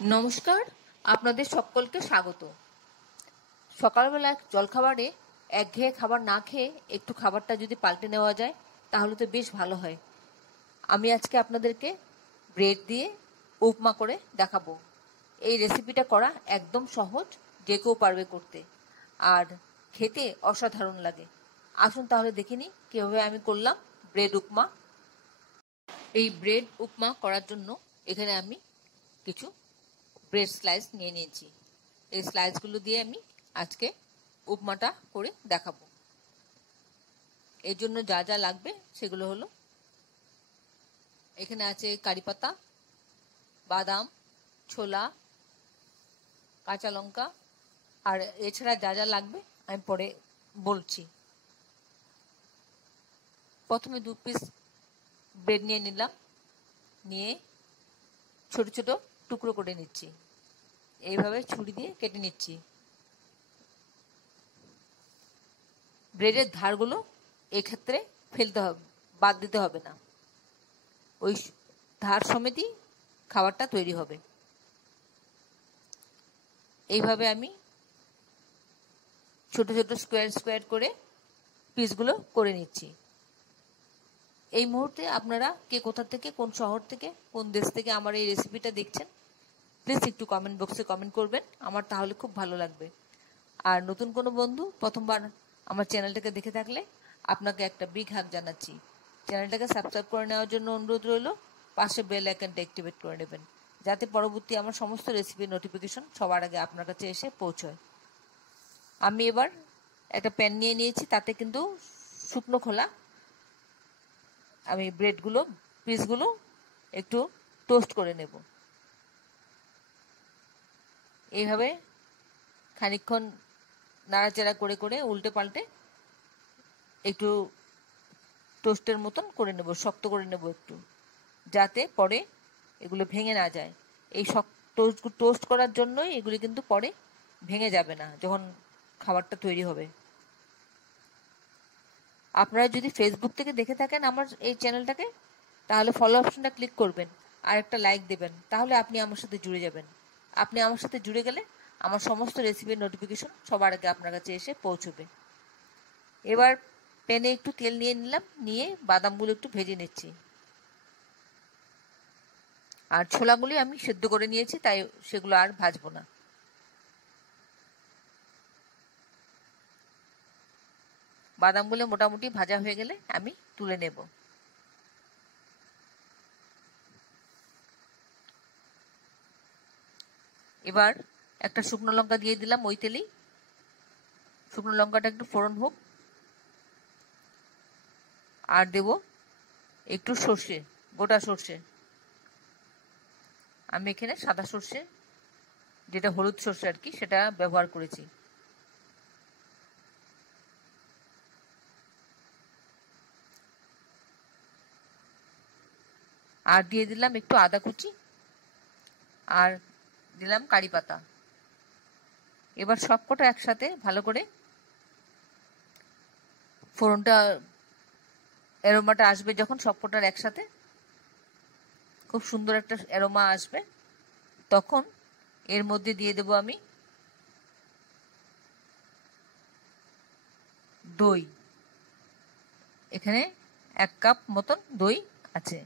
নমস্কার, আপনাদের সকলকে স্বাগত। সকালবেলা জলখাবারে একঘেয়ে খাবার না খেয়ে একটু খাবারটা যদি পাল্টে নেওয়া যায় তাহলে তো বেশ ভালো হয়। আমি আজকে আপনাদেরকে ব্রেড দিয়ে উপমা করে দেখাবো। এই রেসিপিটা করা একদম সহজ, যে কেউ পারবে করতে, আর খেতে অসাধারণ লাগে। আসুন তাহলে দেখে নিই কীভাবে আমি করলাম ব্রেড উপমা। এই ব্রেড উপমা করার জন্য এখানে আমি কিছু ব্রেড স্লাইস নিয়ে নিয়েছি। এই স্লাইসগুলো দিয়ে আমি আজকে উপমাটা করে দেখাবো। এর জন্য যা যা লাগবে সেগুলো হলো, এখানে আছে কারি পাতা, বাদাম, ছোলা, কাঁচা লঙ্কা, আর এছাড়া যা যা লাগবে আমি পরে বলছি। প্রথমে 2 পিস ব্রেড নিয়ে নিলাম, নিয়ে ছোট ছোট টুকরো করে নিচ্ছি। এইভাবে ছুরি দিয়ে কেটে নিচ্ছি। ব্রেডের ধারগুলো এক্ষেত্রে ফেলতে হবে, বাদ দিতে হবে না, ওই ধার সমেতই খাবারটা তৈরি হবে। এইভাবে আমি ছোট ছোট স্কোয়ার স্কোয়ার করে পিসগুলো করে নিচ্ছি। এই মুহূর্তে আপনারা কে কোথা থেকে, কোন শহর থেকে, কোন দেশ থেকে আমার এই রেসিপিটা দেখছেন প্লিজ একটু কমেন্ট বক্সে কমেন্ট করবেন, আমার তাহলে খুব ভালো লাগবে। আর নতুন কোনো বন্ধু প্রথমবার আমার চ্যানেলটাকে দেখে থাকলে আপনাকে একটা বিগ হাগ জানাচ্ছি। চ্যানেলটাকে সাবস্ক্রাইব করে নেওয়ার জন্য অনুরোধ রইল, পাশে বেল আইকনটা অ্যাক্টিভেট করে নেবেন যাতে পরবর্তী আমার সমস্ত রেসিপির নোটিফিকেশন সবার আগে আপনার কাছে এসে পৌঁছয়। আমি এবার একটা প্যান নিয়ে নিয়েছি, তাতে কিন্তু শুকনো খোলা আমি ব্রেডগুলো পিসগুলো একটু টোস্ট করে নেব। এইভাবে খানিকক্ষণ নাড়াচাড়া করে করে উল্টে পাল্টে একটু টোস্টের মতন করে নেব, শক্ত করে নেব একটু, যাতে পরে এগুলো ভেঙে না যায়। এই টোস্ট করার জন্যই এগুলি কিন্তু পরে ভেঙে যাবে না যখন খাবারটা তৈরি হবে। আপনারা যদি ফেসবুক থেকে দেখে থাকেন আমার এই চ্যানেলটাকে, তাহলে ফলো অপশনটা ক্লিক করবেন আর একটা লাইক দেবেন, তাহলে আপনি আমার সাথে জুড়ে যাবেন। আপনি আমার সাথে জুড়ে গেলে আমার সমস্ত রেসিপির নোটিফিকেশন সবার আগে আপনার কাছে এসে পৌঁছবে। এবার প্যানে একটু তেল নিয়ে নিলাম, নিয়ে বাদামগুলো একটু ভেজে নিচ্ছি। আর ছোলাগুলি আমি সেদ্ধ করে নিয়েছি, তাই সেগুলো আর ভাজবো না। বাদামগুলো মোটামুটি ভাজা হয়ে গেলে আমি তুলে নেব। এবার একটা শুকনো লঙ্কা দিয়ে দিলাম ওই তেলেই। শুকনো লঙ্কাটা একটু ফোড়ন হোক, আর দেব একটু সর্ষে, গোটা সর্ষে। আমি এখানে সাদা সর্ষে, যেটা হলুদ সর্ষে আর কি, সেটা ব্যবহার করেছি। আর দিয়ে দিলাম একটু আদা কুচি, আর দিলাম কারি পাতা। এবার সবকটা একসাথে ভালো করে ফোড়নটা, অ্যারোমাটা আসবে যখন সবকটার একসাথে খুব সুন্দর একটা অ্যারোমা আসবে, তখন এর মধ্যে দিয়ে দেব আমি দই। এখানে 1 কাপ মতন দই আছে,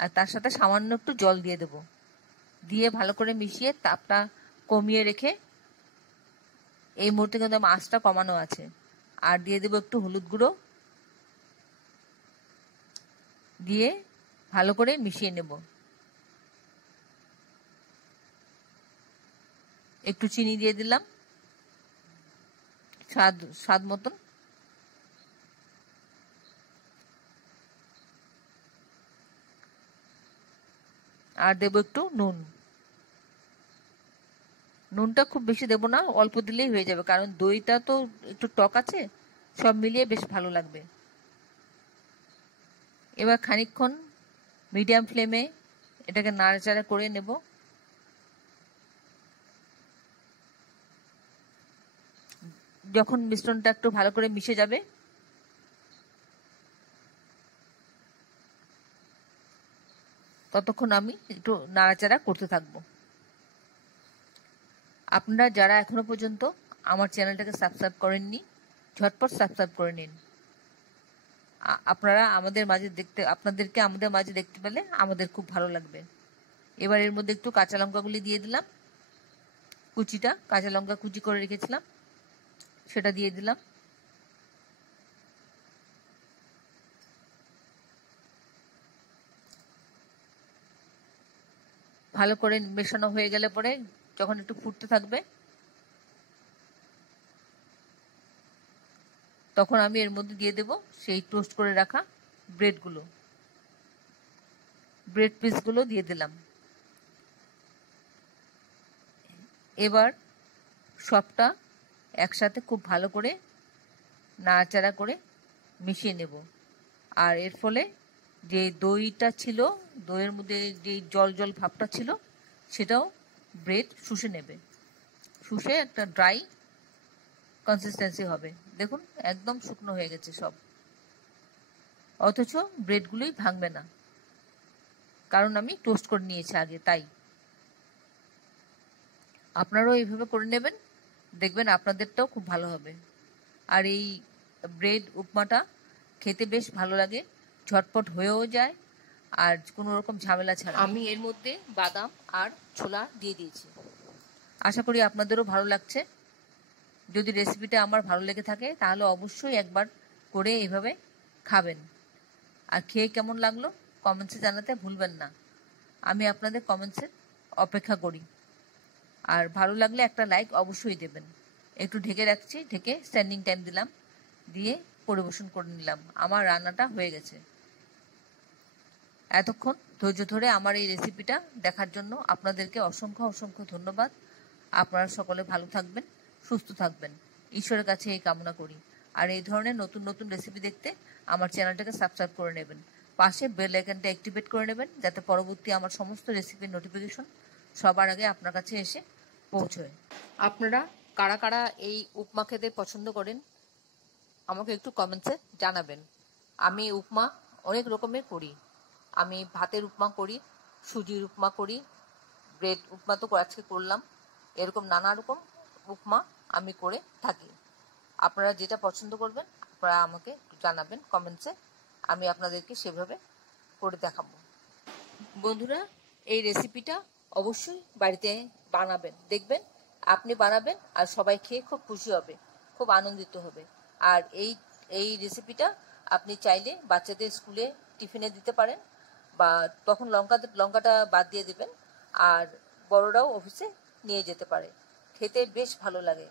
আর তার সাথে সামান্য একটু জল দিয়ে দেব। দিয়ে ভালো করে মিশিয়ে তাপটা কমিয়ে রেখে, এই মুহূর্তে কিন্তু আমার আঁচটা কমানো আছে, আর দিয়ে দেবো একটু হলুদ গুঁড়ো, দিয়ে ভালো করে মিশিয়ে নেব। একটু চিনি দিয়ে দিলাম স্বাদ মতন। আর দেব একটু নুন। নুনটা খুব বেশি দেব না, অল্প দিলেই হয়ে যাবে, কারণ দইটা তো একটু টক আছে, সব মিলিয়ে বেশ ভালো লাগবে। এবার খানিকক্ষণ মিডিয়াম ফ্লেমে এটাকে নাড়াচাড়া করে নেব। যখন মিশ্রণটা একটু ভালো করে মিশে যাবে, ততক্ষণ আমি একটু নাড়াচাড়া করতে থাকবো। আপনারা যারা এখনো পর্যন্ত আমার চ্যানেলটাকে সাবস্ক্রাইব করেননি, ঝটপট সাবস্ক্রাইব করে নিন। আপনাদেরকে আমাদের মাঝে দেখতে পেলে আমাদের খুব ভালো লাগবে। এবার এর মধ্যে একটু কাঁচা লঙ্কাগুলি দিয়ে দিলাম, কাঁচা লঙ্কা কুচি করে রেখেছিলাম সেটা দিয়ে দিলাম। ভালো করে মেশানো হয়ে গেলে পরে যখন একটু ফুটতে থাকবে তখন আমি এর মধ্যে দিয়ে দেব সেই টোস্ট করে রাখা ব্রেড পিসগুলো দিয়ে দিলাম। এবার সবটা একসাথে খুব ভালো করে নাড়াচাড়া করে মিশিয়ে নেব। আর এর ফলে যে দইটা ছিল, দইয়ের মধ্যে যে জল জল ভাবটা ছিল সেটাও ব্রেড শুষে নেবে, শুষে একটা ড্রাই কনসিস্টেন্সি হবে। দেখুন একদম শুকনো হয়ে গেছে সব, অথচ ব্রেডগুলোই ভাঙবে না, কারণ আমি টোস্ট করে নিয়েছি আগে। তাই আপনারাও এইভাবে করে নেবেন, দেখবেন আপনাদেরটাও খুব ভালো হবে। আর এই ব্রেড উপমাটা খেতে বেশ ভালো লাগে, ঝটপট হয়েও যায় আর কোনো রকম ঝামেলা ছাড়া। আমি এর মধ্যে বাদাম আর ছোলা দিয়ে দিয়েছি। আশা করি আপনাদেরও ভালো লাগছে। যদি রেসিপিটা আমার ভালো লেগে থাকে তাহলে অবশ্যই একবার করে এইভাবে খাবেন, আর খেয়ে কেমন লাগলো কমেন্টসে জানাতে ভুলবেন না। আমি আপনাদের কমেন্টসের অপেক্ষা করি। আর ভালো লাগলে একটা লাইক অবশ্যই দেবেন। একটু ঢেকে রাখছি, ঢেকে স্ট্যান্ডিং টাইম দিলাম, দিয়ে পরিবেশন করে নিলাম। আমার রান্নাটা হয়ে গেছে। এতক্ষণ ধৈর্য ধরে আমার এই রেসিপিটা দেখার জন্য আপনাদেরকে অসংখ্য অসংখ্য ধন্যবাদ। আপনারা সকলে ভালো থাকবেন, সুস্থ থাকবেন, ঈশ্বরের কাছে এই কামনা করি। আর এই ধরনের নতুন নতুন রেসিপি দেখতে আমার চ্যানেলটাকে সাবস্ক্রাইব করে নেবেন, পাশে বেল আইকনটা অ্যাক্টিভেট করে নেবেন, যাতে পরবর্তী আমার সমস্ত রেসিপির নোটিফিকেশন সবার আগে আপনার কাছে এসে পৌঁছয়। আপনারা কারা কারা এই উপমা খেতে পছন্দ করেন আমাকে একটু কমেন্টসে জানাবেন। আমি উপমা অনেক রকমের করি। আমি ভাতের উপমা করি, সুজির উপমা করি, ব্রেড উপমা তো আজকে করলাম। এরকম নানা রকম উপমা আমি করে থাকি। আপনারা যেটা পছন্দ করবেন আপনারা আমাকে জানাবেন কমেন্টসে, আমি আপনাদেরকে সেভাবে করে দেখাবো। বন্ধুরা, এই রেসিপিটা অবশ্যই বাড়িতে বানাবেন, দেখবেন আপনি বানাবেন আর সবাই খেয়ে খুব খুশি হবে, খুব আনন্দিত হবে। আর এই রেসিপিটা আপনি চাইলে বাচ্চাদের স্কুলে টিফিনে দিতে পারেন, বা তখন লঙ্কাটা বাদ দিয়ে দিবেন, আর বড়রাও অফিসে নিয়ে যেতে পারে। খেতে বেশ ভালো লাগে।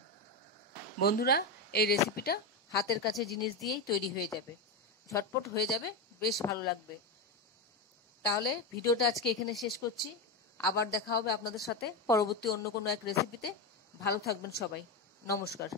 বন্ধুরা, এই রেসিপিটা হাতের কাছে জিনিস দিয়েই তৈরি হয়ে যাবে, ঝটপট হয়ে যাবে, বেশ ভালো লাগবে। তাহলে ভিডিওটা আজকে এখানে শেষ করছি। আবার দেখা হবে আপনাদের সাথে পরবর্তী অন্য কোনো এক রেসিপিতে। ভালো থাকবেন সবাই। নমস্কার।